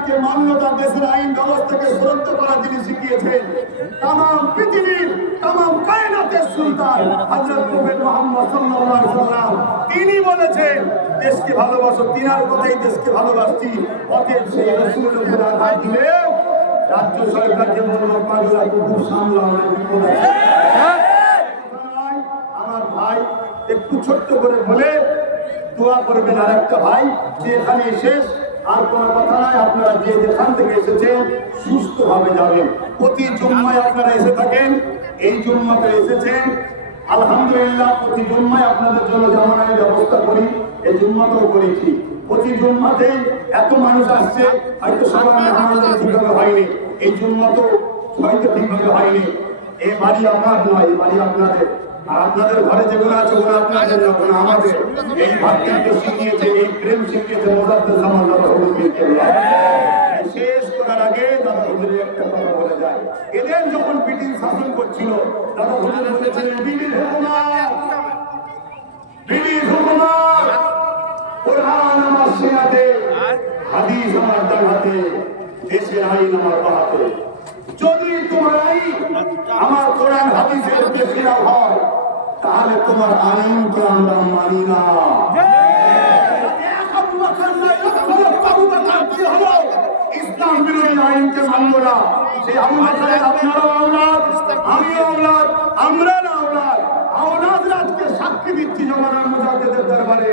আইনকে মান্যতা, দেশের আইন ব্যবস্থাকে সুরক্ষা করা যিনি শিখিয়েছেন, তামাম পৃথিবীর তামাম কায়নাতের সুলতান হযরত প্রফেট মুহাম্মদ সাল্লাল্লাহু আলাইহি ওয়াসাল্লাম, তিনি বলেছেন দেশকে ভালোবাসো, তিনার কথাই দেশকে ভালোবাসছি। অতএব সেই রাসূলের উপর আঘাত দিলে রাজ্য সরকারকে বলবো পাগলা কুকুর সামলাও না, বিপদ আছে। আমার ভাই একটু ছোট্ট করে বলে দোয়া করবেন। আর একটা ভাই যে এখানে শেষ, আর কোনো কথা নাই, আপনারা যে যেখান থেকে এসেছেন সুস্থভাবে যাবেন। প্রতি জুম্মায় আপনারা এসে থাকেন, এই জুম্মাতে এসেছেন আলহামদুলিল্লাহ। প্রতি জুম্মায় আপনাদের জন্য জামানের ব্যবস্থা করি, এই জুম্মাতেও করেছি। প্রতি জুম্মাতে এত মানুষ আসছে, হয়তো সবাই আমাদের ঠিকভাবে হয়নি, এই জুম্মাতেও হয়তো ঠিকভাবে হয়নি। এই বাড়ি আমার নয়, এই বাড়ি আপনাদের। আর আপনাদের ঘরে যেগুলো আছে ওগুলো আপনাদের না, ওগুলো আমাদের। এই ভাবকে শিখিয়েছে, এই প্রেম শিখিয়েছে মোজাদ্দেদ জামান দাদা হুজুরকে। শেষ করার আগে দাদা হুজুরের একটা কথা বলে যায়। এদের যখন ব্রিটিশ শাসন করছিল, দাদা হুজুর বলেছিলেন ব্রিটিশ হুকুমত, ব্রিটিশ হুকুমত, কোরআন আমার সিনাতে, হাদিস আমার ডান হাতে, দেশের আইন আমার বাঁ হাতে। যদি তোমার আইন আমার কোরআন হাদিসের বেশিরা হয়, তাহলে তোমার আইনকে আমরা মানি না। ইসলাম বিরোধী আইনকে মানব না। সেই আবু বকরের আপনারাও আওলাদ, আমিও আওলাদ, আমরা না আওলাদ, আওলাদরা আজকে সাক্ষী দিচ্ছি জমানার মুজাদ্দেদের দরবারে।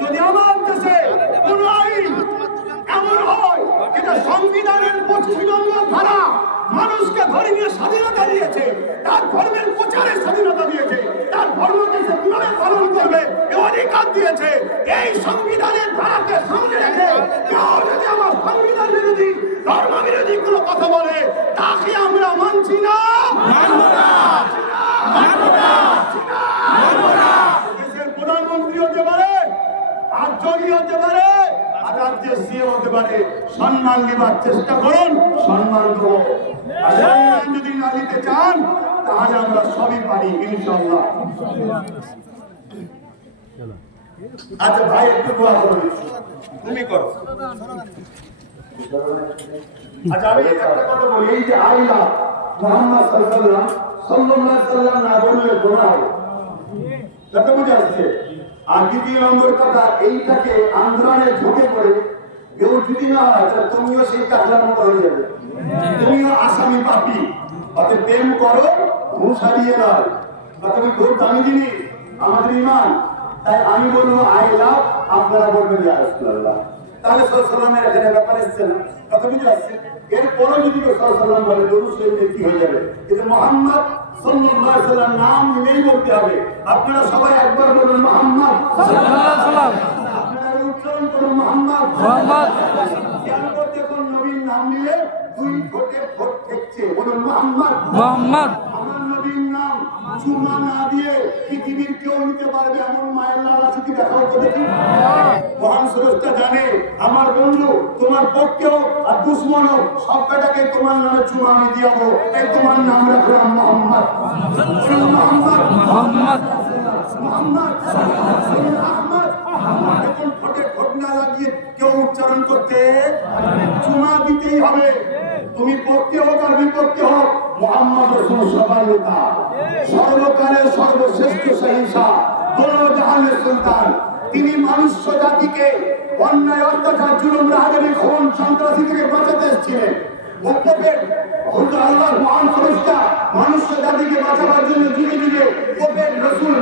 যদি আমার দেশে কোন আইন এমন হয় যেটা সংবিধানের 25 নম্বর ধারা মানুষকে ধর্মীয় স্বাধীনতা দিয়েছে, তার ধর্মের প্রচারের স্বাধীনতা দিয়েছে, তার ধর্মকে সে কিভাবে পালন করবে এ অধিকার দিয়েছে, এই সংবিধানের ধারাকে সামনে রেখে কেউ যদি আমার সংবিধান বিরোধী, ধর্ম বিরোধী কোনো কথা বলে, তাকে আমরা মানছি না, মানব না, মানব না, মানব না। দেশের প্রধানমন্ত্রী হতে পারে, আর যোগী হতে পারে, আর রাজ্যের সিএম হতে পারে, সম্মান দেবার চেষ্টা করুন, সম্মান দেবো। আর সম্মান যদি না দিতে চান তাহলে আমরা সবই পারি ইনশাআল্লাহ। আচ্ছা ভাই একটু দোয়া করুন, তুমি করো। আচ্ছা আমি একটা কথা বলি, এই যে আইলা মুহাম্মদ সাল্লাল্লাহু আলাইহি ওয়াসাল্লাম না বললে গুনাহ হবে, কত বুঝে আসছে। আর দ্বিতীয় নম্বর কথা, এইটাকে আন্দোলনে ঢুকে পড়ে কেউ যদি না হয় তাহলে তুমিও সেই কাজের মতো হয়ে যাবে, তুমিও আসামি পাপি। অতএব প্রেম করো, ঘুষ হারিয়ে নয়। তুমি খুব দামি জিনিস আমাদের ইমান। তাই আমি বলবো আই লাভ, আপনারা বলবেন ইয়া রাসূলুল্লাহ। তাহলে সাল্লাল্লাহু এখানে ব্যাপার এসছে না, কত বুঝে আসছে। এরপরও যদি সাল্লাল্লাহু বলে দরুদ শরীফে কি হয়ে যাবে, কিন্তু মুহাম্মদ সাল্লাল্লাহু আলাইহি ওয়াসাল্লাম নাম নিলেই বলতে হবে। আপনারা সবাই একবার বলুন মুহাম্মদ সাল্লাল্লাহু আলাইহি ওয়াসাল্লাম, আপনারা উচ্চারণ করুন মুহাম্মদ মুহাম্মদ। খেয়াল করতে কোন নবীর নাম নিলে দুই ঠোঁটে ঠোঁট ঠেকছে, বলুন মুহাম্মদ মুহাম্মদ। আমার নবীর নাম চুমা না দিয়ে পৃথিবীর কেউ নিতে পারবে এমন মায়ের লাল আছে কি, দেখাও তো দেখি। মহান স্রষ্টা জানে আমার বন্ধু তোমার পক্ষেও আর দুশ্মন হোক, সব বেটাকে তোমার নামে চুমা আমি দিয়াবো। এই তোমার নাম রাখলাম মুহাম্মদ মুহাম্মদ মুহাম্মদ মুহাম্মদ মুহাম্মদ। এখন ঠোঁটে ঠোঁট না লাগিয়ে কেউ উচ্চারণ করতে, চুমা দিতেই হবে। তুমি পক্ষে হোক আর বিপক্ষে হোক, মুহাম্মদ রাসূল সবার নেতা, সর্বকালের সর্বশ্রেষ্ঠ সহিংসা, দোনো জাহানের সুলতান। তিনি মানুষ জাতিকে অন্যায়, অত্যাচার, জুলুম, রাহাজানি, খুন, সন্ত্রাসী থেকে বাঁচাতে এসেছিলেন। আল্লাহর মহান ফেরেশতা মানুষ জাতিকে বাঁচাবার জন্য যুগে যুগে প্রফেট রাসূল